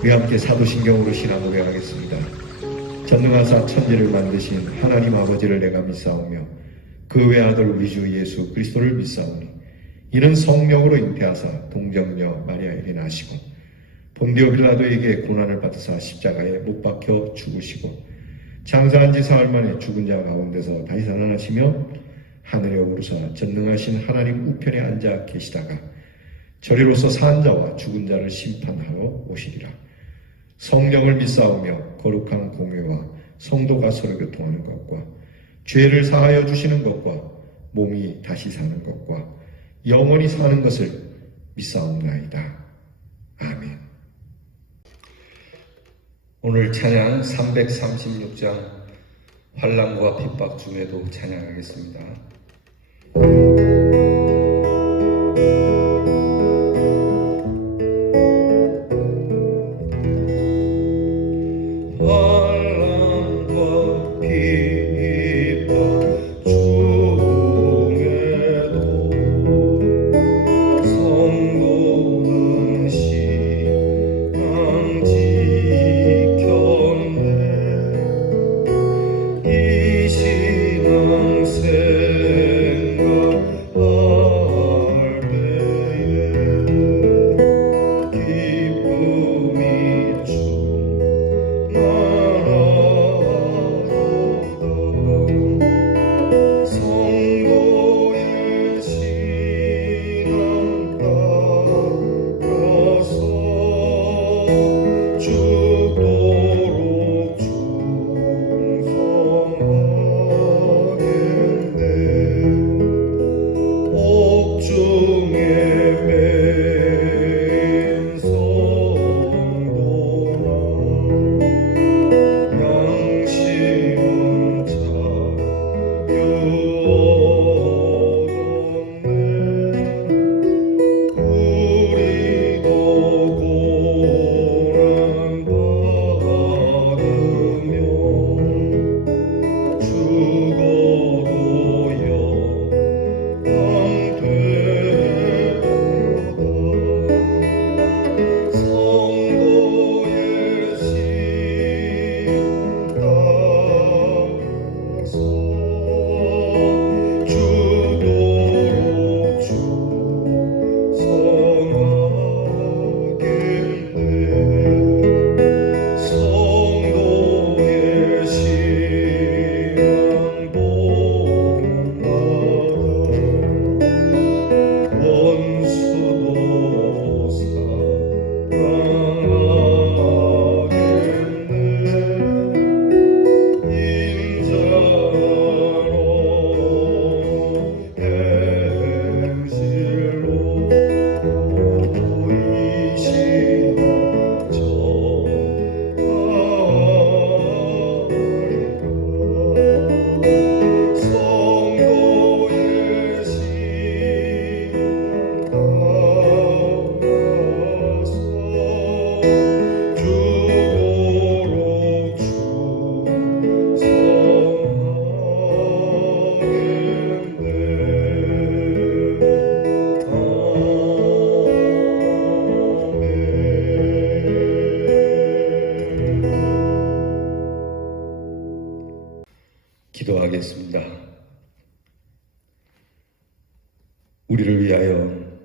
우리 함께 사도신경으로 신앙 고백하겠습니다. 전능하사 천지를 만드신 하나님 아버지를 내가 믿사오며 그 외아들 우리 주 예수 그리스도를 믿사오니 이는 성령으로 잉태하사 동정녀 마리아에게 나시고 본디오 빌라도에게 고난을 받으사 십자가에 못 박혀 죽으시고 장사한 지 사흘 만에 죽은 자 가운데서 다시 살아나시며 하늘에 오르사 전능하신 하나님 우편에 앉아 계시다가 저리로서 산 자와 죽은 자를 심판하러 오시리라. 성령을 믿사오며 거룩한 공회와 성도가 서로 교통하는 것과 죄를 사하여 주시는 것과 몸이 다시 사는 것과 영원히 사는 것을 믿사옵나이다. 아멘. 오늘 찬양 336장 환난과 핍박 중에도 찬양하겠습니다. 기도하겠습니다. 우리를 위하여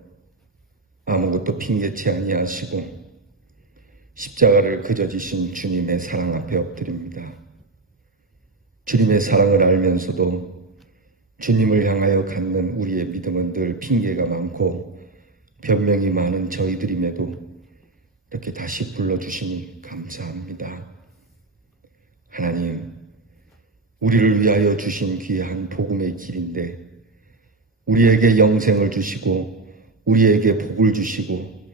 아무것도 핑계치 아니하시고 십자가를 그저 지신 주님의 사랑 앞에 엎드립니다. 주님의 사랑을 알면서도 주님을 향하여 갖는 우리의 믿음은 늘 핑계가 많고 변명이 많은 저희들임에도 이렇게 다시 불러주시니 감사합니다. 하나님, 우리를 위하여 주신 귀한 복음의 길인데 우리에게 영생을 주시고 우리에게 복을 주시고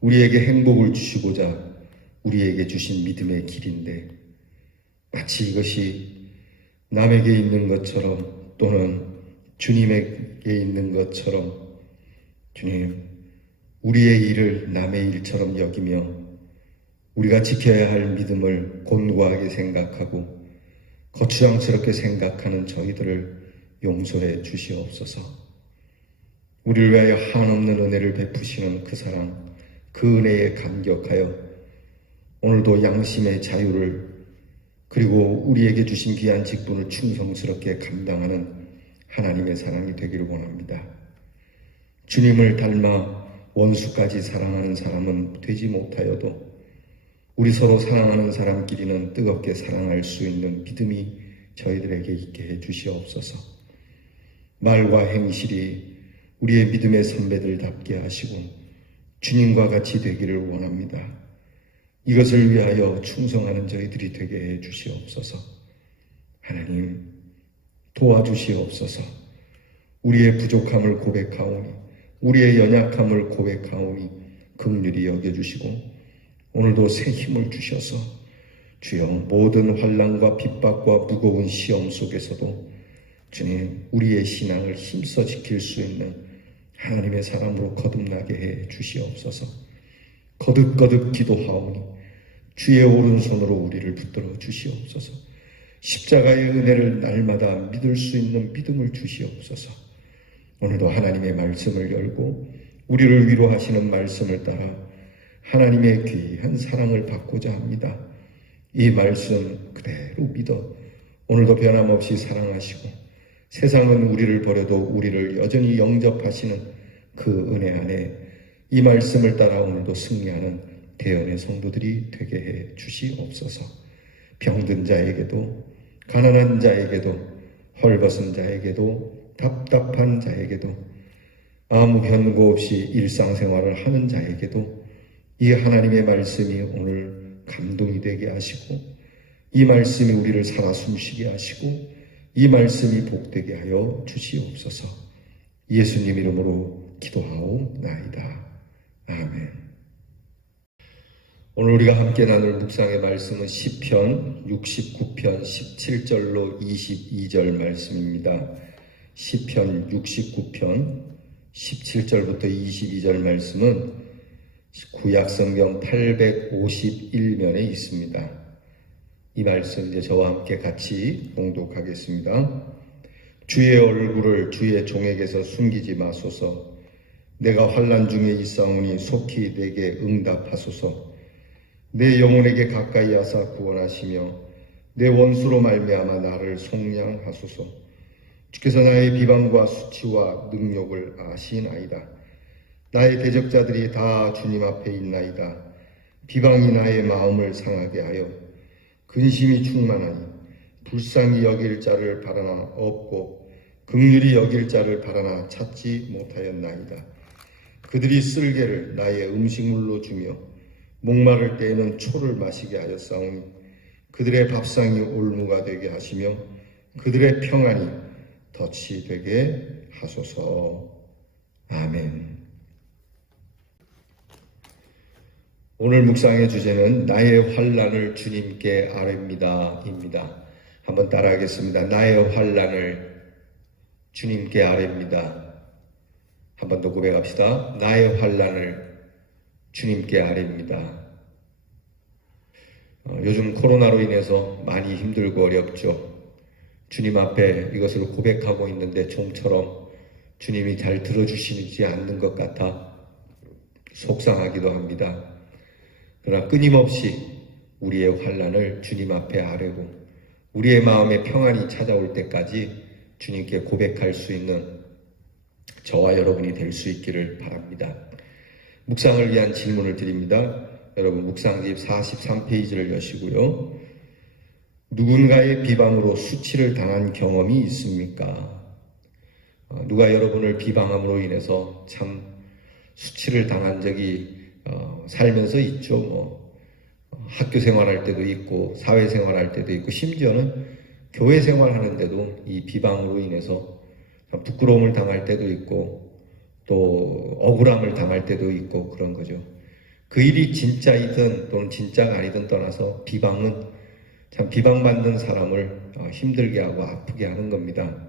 우리에게 행복을 주시고자 우리에게 주신 믿음의 길인데 마치 이것이 남에게 있는 것처럼 또는 주님에게 있는 것처럼 주님, 우리의 일을 남의 일처럼 여기며 우리가 지켜야 할 믿음을 곤고하게 생각하고 거추장스럽게 생각하는 저희들을 용서해 주시옵소서. 우리를 위하여 한없는 은혜를 베푸시는 그 사랑, 그 은혜에 감격하여 오늘도 양심의 자유를 그리고 우리에게 주신 귀한 직분을 충성스럽게 감당하는 하나님의 사랑이 되기를 원합니다. 주님을 닮아 원수까지 사랑하는 사람은 되지 못하여도 우리 서로 사랑하는 사람끼리는 뜨겁게 사랑할 수 있는 믿음이 저희들에게 있게 해 주시옵소서. 말과 행실이 우리의 믿음의 선배들답게 하시고 주님과 같이 되기를 원합니다. 이것을 위하여 충성하는 저희들이 되게 해 주시옵소서. 하나님 도와주시옵소서. 우리의 부족함을 고백하오니 우리의 연약함을 고백하오니 긍휼히 여겨주시고 오늘도 새 힘을 주셔서 주여 모든 환난과 핍박과 무거운 시험 속에서도 주님 우리의 신앙을 힘써 지킬 수 있는 하나님의 사람으로 거듭나게 해 주시옵소서. 거듭거듭 기도하오니 주의 오른손으로 우리를 붙들어 주시옵소서. 십자가의 은혜를 날마다 믿을 수 있는 믿음을 주시옵소서. 오늘도 하나님의 말씀을 열고 우리를 위로하시는 말씀을 따라 하나님의 귀한 사랑을 받고자 합니다. 이 말씀 그대로 믿어 오늘도 변함없이 사랑하시고 세상은 우리를 버려도 우리를 여전히 영접하시는 그 은혜 안에 이 말씀을 따라 오늘도 승리하는 대언의 성도들이 되게 해 주시옵소서. 병든 자에게도 가난한 자에게도 헐벗은 자에게도 답답한 자에게도 아무 변고 없이 일상생활을 하는 자에게도 이 하나님의 말씀이 오늘 감동이 되게 하시고 이 말씀이 우리를 살아 숨쉬게 하시고 이 말씀이 복되게 하여 주시옵소서. 예수님 이름으로 기도하오나이다. 아멘. 오늘 우리가 함께 나눌 묵상의 말씀은 시편 69편 17절로 22절 말씀입니다. 시편 69편 17절부터 22절 말씀은 구약성경 851면에 있습니다. 이 말씀 이제 저와 함께 같이 봉독하겠습니다. 주의 얼굴을 주의 종에게서 숨기지 마소서. 내가 환난 중에 있사오니 속히 내게 응답하소서. 내 영혼에게 가까이 하사 구원하시며 내 원수로 말미암아 나를 속량하소서. 주께서 나의 비방과 수치와 능욕을 아시나이다. 나의 대적자들이 다 주님 앞에 있나이다. 비방이 나의 마음을 상하게 하여 근심이 충만하니 불쌍히 여길 자를 바라나 없고 긍휼히 여길 자를 바라나 찾지 못하였나이다. 그들이 쓸개를 나의 음식물로 주며 목마를 때에는 초를 마시게 하였사오니 그들의 밥상이 올무가 되게 하시며 그들의 평안이 덫이 되게 하소서. 아멘. 오늘 묵상의 주제는 나의 환난을 주님께 아뢰입니다 입니다. 한번 따라하겠습니다. 나의 환난을 주님께 아뢰입니다. 한 번 더 고백합시다. 나의 환난을 주님께 아뢰입니다. 요즘 코로나로 인해서 많이 힘들고 어렵죠. 주님 앞에 이것을 고백하고 있는데 좀처럼 주님이 잘 들어주시지 않는 것 같아 속상하기도 합니다. 그러나 끊임없이 우리의 환난을 주님 앞에 아뢰고 우리의 마음에 평안이 찾아올 때까지 주님께 고백할 수 있는 저와 여러분이 될 수 있기를 바랍니다. 묵상을 위한 질문을 드립니다. 여러분 묵상집 43페이지를 여시고요. 누군가의 비방으로 수치를 당한 경험이 있습니까? 누가 여러분을 비방함으로 인해서 참 수치를 당한 적이 살면서 있죠. 학교 생활할 때도 있고 사회 생활할 때도 있고 심지어는 교회 생활하는데도 이 비방으로 인해서 부끄러움을 당할 때도 있고 또 억울함을 당할 때도 있고 그런 거죠. 그 일이 진짜이든 또는 진짜가 아니든 떠나서 비방은 참 비방받는 사람을 힘들게 하고 아프게 하는 겁니다.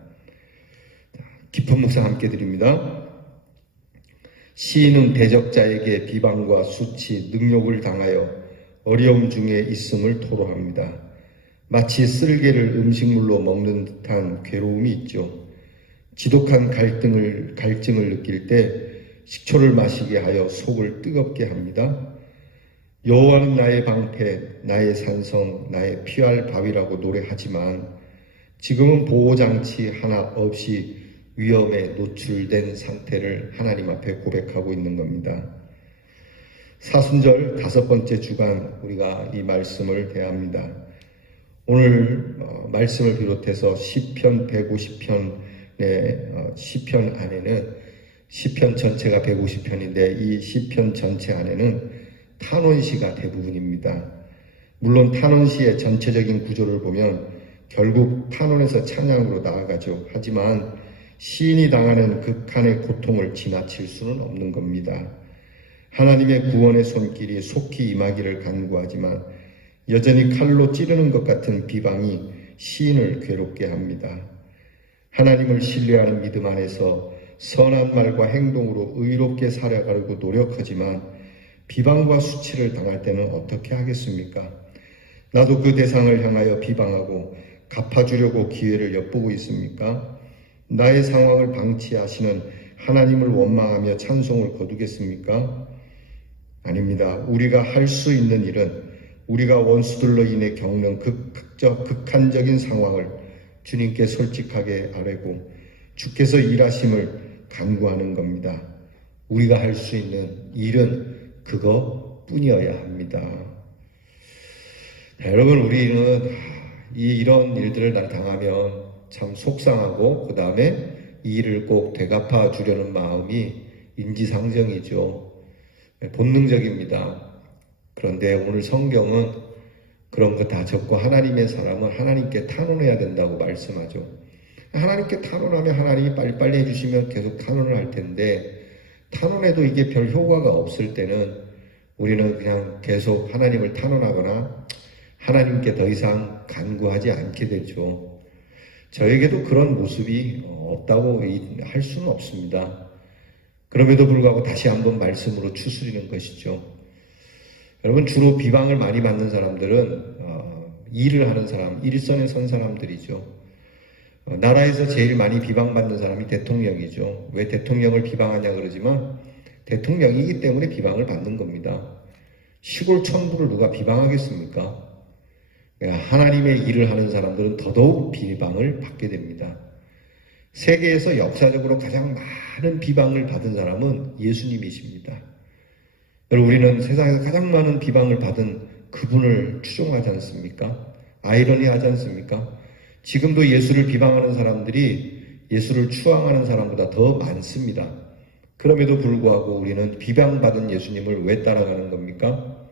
깊은 묵상 함께 드립니다. 시인은 대적자에게 비방과 수치, 능욕을 당하여 어려움 중에 있음을 토로합니다. 마치 쓸개를 음식물로 먹는 듯한 괴로움이 있죠. 지독한 갈증을 느낄 때 식초를 마시게 하여 속을 뜨겁게 합니다. 여호와는 나의 방패, 나의 산성, 나의 피할 바위라고 노래하지만 지금은 보호장치 하나 없이 위험에 노출된 상태를 하나님 앞에 고백하고 있는 겁니다. 사순절 5번째 주간 우리가 이 말씀을 대합니다. 오늘 말씀을 비롯해서 시편 150편의 시편 안에는 시편 전체가 150편인데 이 시편 전체 안에는 탄원시가 대부분입니다. 물론 탄원시의 전체적인 구조를 보면 결국 탄원에서 찬양으로 나아가죠. 하지만 시인이 당하는 극한의 고통을 지나칠 수는 없는 겁니다. 하나님의 구원의 손길이 속히 임하기를 간구하지만 여전히 칼로 찌르는 것 같은 비방이 시인을 괴롭게 합니다. 하나님을 신뢰하는 믿음 안에서 선한 말과 행동으로 의롭게 살아가려고 노력하지만 비방과 수치를 당할 때는 어떻게 하겠습니까? 나도 그 대상을 향하여 비방하고 갚아주려고 기회를 엿보고 있습니까? 나의 상황을 방치하시는 하나님을 원망하며 찬송을 거두겠습니까? 아닙니다. 우리가 할 수 있는 일은 우리가 원수들로 인해 겪는 극한적인 상황을 주님께 솔직하게 아뢰고 주께서 일하심을 간구하는 겁니다. 우리가 할 수 있는 일은 그것뿐이어야 합니다. 여러분, 우리는 이런 일들을 당하면 참 속상하고 그 다음에 이 일을 꼭 되갚아 주려는 마음이 인지상정이죠. 본능적입니다. 그런데 오늘 성경은 그런 거 다 적고 하나님의 사람은 하나님께 탄원해야 된다고 말씀하죠. 하나님께 탄원하면 하나님이 빨리빨리 해주시면 계속 탄원을 할 텐데 탄원해도 이게 별 효과가 없을 때는 우리는 그냥 계속 하나님을 탄원하거나 하나님께 더 이상 간구하지 않게 되죠. 저에게도 그런 모습이 없다고 할 수는 없습니다. 그럼에도 불구하고 다시 한번 말씀으로 추스리는 것이죠. 여러분, 주로 비방을 많이 받는 사람들은 일을 하는 사람, 일선에 선 사람들이죠. 나라에서 제일 많이 비방받는 사람이 대통령이죠. 왜 대통령을 비방하냐 그러지만 대통령이기 때문에 비방을 받는 겁니다. 시골 천부를 누가 비방하겠습니까? 하나님의 일을 하는 사람들은 더더욱 비방을 받게 됩니다. 세계에서 역사적으로 가장 많은 비방을 받은 사람은 예수님이십니다. 여러분, 우리는 세상에서 가장 많은 비방을 받은 그분을 추종하지 않습니까? 아이러니하지 않습니까? 지금도 예수를 비방하는 사람들이 예수를 추앙하는 사람보다 더 많습니다. 그럼에도 불구하고 우리는 비방받은 예수님을 왜 따라가는 겁니까?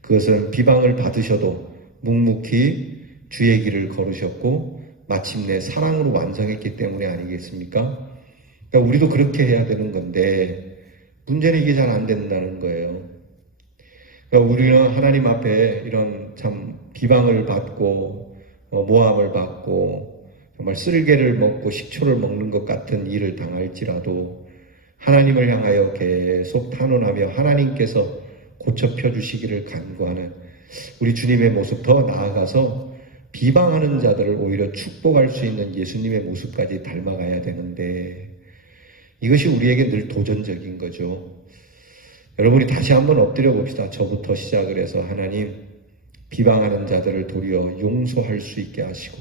그것은 비방을 받으셔도 묵묵히 주의 길을 걸으셨고 마침내 사랑으로 완성했기 때문에 아니겠습니까? 그러니까 우리도 그렇게 해야 되는 건데 문제는 이게 잘 안 된다는 거예요. 그러니까 우리는 하나님 앞에 이런 참 비방을 받고 모함을 받고 정말 쓸개를 먹고 식초를 먹는 것 같은 일을 당할지라도 하나님을 향하여 계속 탄원하며 하나님께서 고쳐 펴주시기를 간구하는 우리 주님의 모습, 더 나아가서 비방하는 자들을 오히려 축복할 수 있는 예수님의 모습까지 닮아가야 되는데 이것이 우리에게 늘 도전적인 거죠. 여러분이 다시 한번 엎드려 봅시다. 저부터 시작을 해서 하나님, 비방하는 자들을 도리어 용서할 수 있게 하시고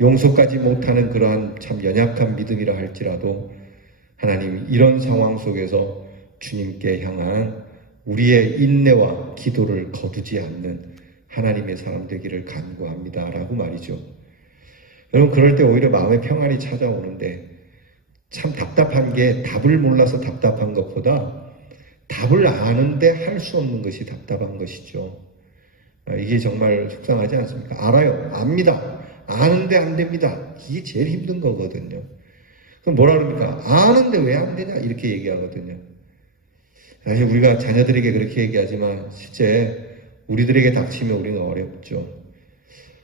용서까지 못하는 그러한 참 연약한 믿음이라 할지라도 하나님, 이런 상황 속에서 주님께 향한 우리의 인내와 기도를 거두지 않는 하나님의 사람 되기를 간구합니다 라고 말이죠. 여러분, 그럴 때 오히려 마음의 평안이 찾아오는데 참 답답한 게 답을 몰라서 답답한 것보다 답을 아는데 할 수 없는 것이 답답한 것이죠. 이게 정말 속상하지 않습니까? 알아요. 압니다. 아는데 안 됩니다. 이게 제일 힘든 거거든요. 그럼 뭐라 그럽니까? 아는데 왜 안 되냐? 이렇게 얘기하거든요. 사실 우리가 자녀들에게 그렇게 얘기하지만 실제 우리들에게 닥치면 우리는 어렵죠.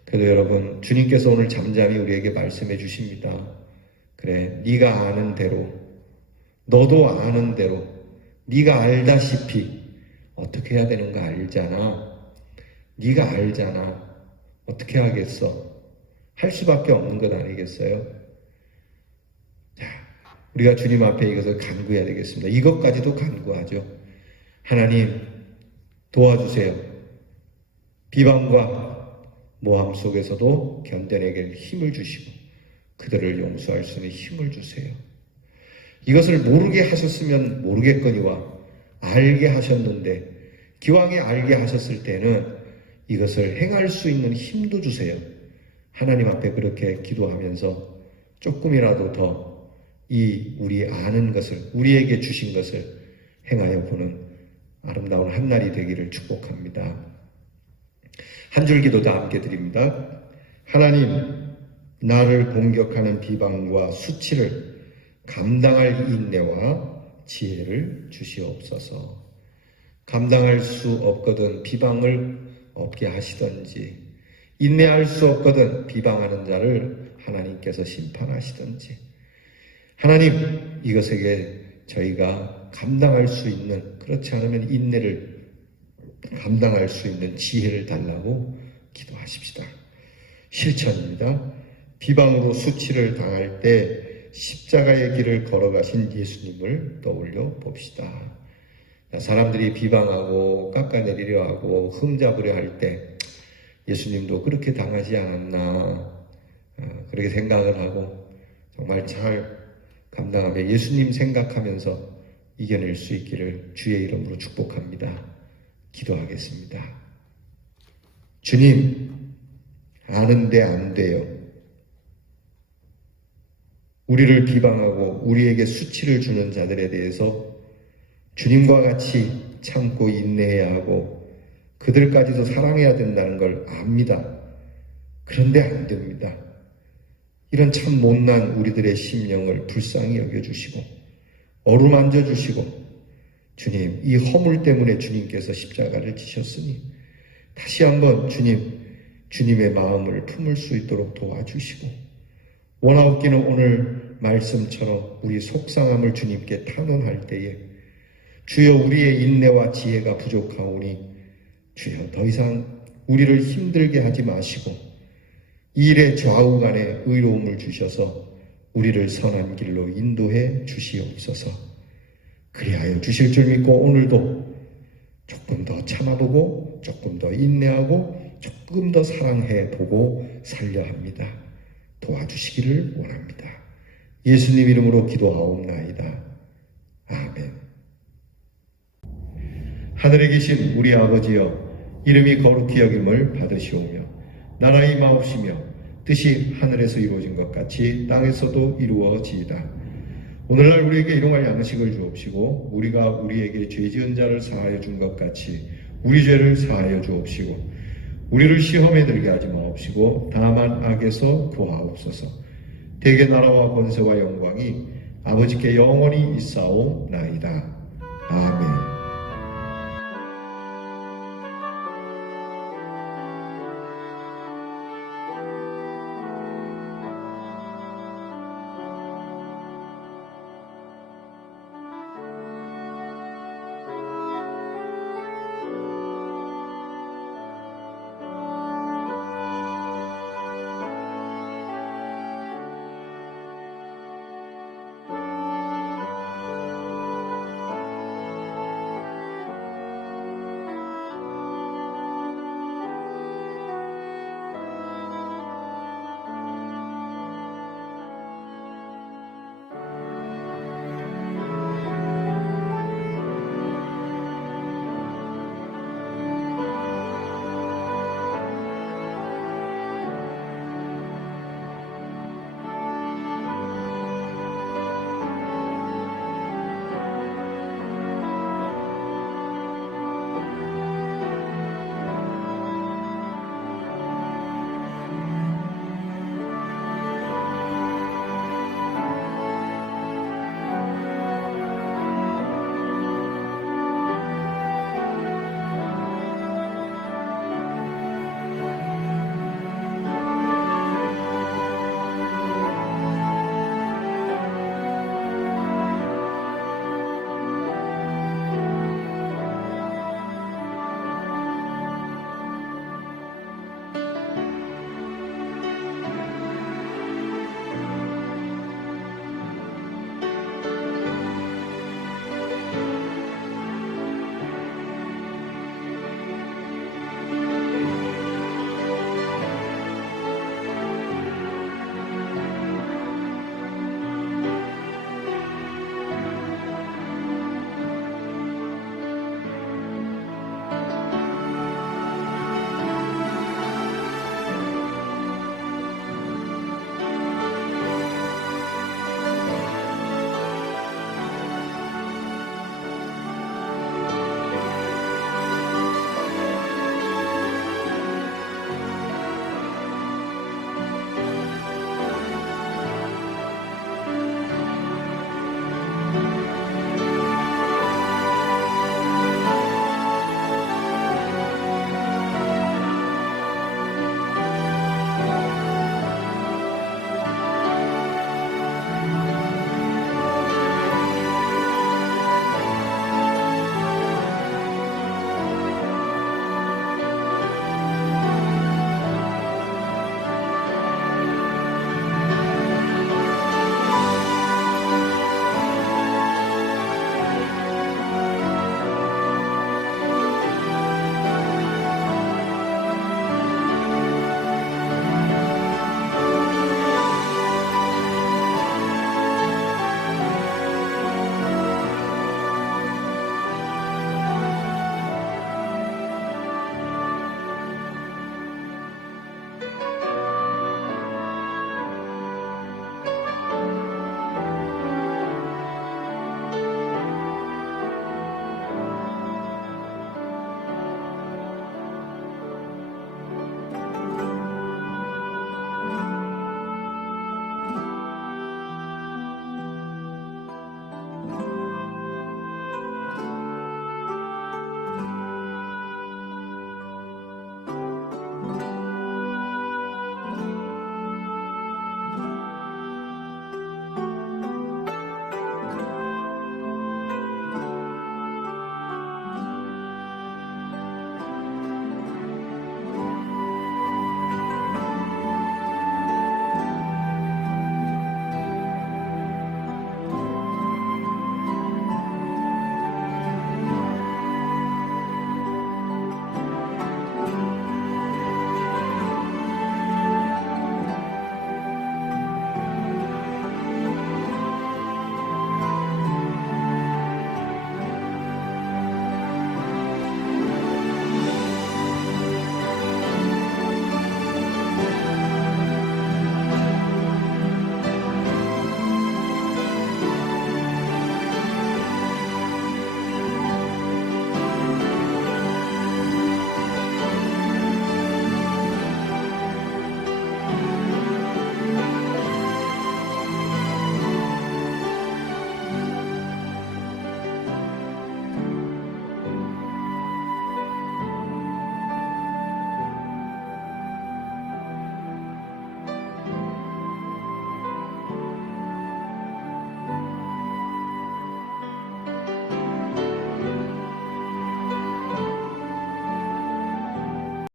그래도 여러분, 주님께서 오늘 잠잠히 우리에게 말씀해 주십니다. 그래, 네가 아는 대로, 너도 아는 대로, 네가 알다시피 어떻게 해야 되는 거 알잖아. 네가 알잖아. 어떻게 하겠어? 할 수밖에 없는 것 아니겠어요? 자, 우리가 주님 앞에 이것을 간구해야 되겠습니다. 이것까지도 간구하죠. 하나님, 도와주세요. 비방과 모함 속에서도 견뎌내게 힘을 주시고 그들을 용서할 수 있는 힘을 주세요. 이것을 모르게 하셨으면 모르겠거니와 알게 하셨는데 기왕에 알게 하셨을 때는 이것을 행할 수 있는 힘도 주세요. 하나님 앞에 그렇게 기도하면서 조금이라도 더 우리 아는 것을, 우리에게 주신 것을 행하여 보는 아름다운 한날이 되기를 축복합니다. 한 줄 기도 다 함께 드립니다. 하나님, 나를 공격하는 비방과 수치를 감당할 인내와 지혜를 주시옵소서. 감당할 수 없거든 비방을 없게 하시든지, 인내할 수 없거든 비방하는 자를 하나님께서 심판하시든지, 하나님, 이것에게 저희가 감당할 수 있는, 그렇지 않으면 인내를 감당할 수 있는 지혜를 달라고 기도하십시다. 실천입니다. 비방으로 수치를 당할 때 십자가의 길을 걸어가신 예수님을 떠올려 봅시다. 사람들이 비방하고 깎아내리려 하고 흠잡으려 할 때 예수님도 그렇게 당하지 않았나, 그렇게 생각을 하고 정말 잘 감당하며 예수님 생각하면서 이겨낼 수 있기를 주의 이름으로 축복합니다. 기도하겠습니다. 주님, 아는데 안 돼요. 우리를 비방하고 우리에게 수치를 주는 자들에 대해서 주님과 같이 참고 인내해야 하고 그들까지도 사랑해야 된다는 걸 압니다. 그런데 안 됩니다. 이런 참 못난 우리들의 심령을 불쌍히 여겨주시고 어루만져 주시고, 주님, 이 허물 때문에 주님께서 십자가를 지셨으니 다시 한번 주님의 마음을 품을 수 있도록 도와주시고, 원하옵기는 오늘 말씀처럼 우리 속상함을 주님께 탄원할 때에 주여, 우리의 인내와 지혜가 부족하오니 주여 더 이상 우리를 힘들게 하지 마시고 이 일의 좌우간에 의로움을 주셔서 우리를 선한 길로 인도해 주시옵소서. 그리하여 주실 줄 믿고 오늘도 조금 더 참아보고 조금 더 인내하고 조금 더 사랑해 보고 살려 합니다. 도와주시기를 원합니다. 예수님 이름으로 기도하옵나이다. 아멘. 하늘에 계신 우리 아버지여, 이름이 거룩히 여김을 받으시오며 나라 임하옵시며 뜻이 하늘에서 이루어진 것 같이 땅에서도 이루어지이다. 오늘날 우리에게 일용할 양식을 주옵시고 우리가 우리에게 죄 지은 자를 사하여 준 것 같이 우리 죄를 사하여 주옵시고 우리를 시험에 들게 하지 마옵시고 다만 악에서 구하옵소서. 대개 나라와 권세와 영광이 아버지께 영원히 있사오나이다.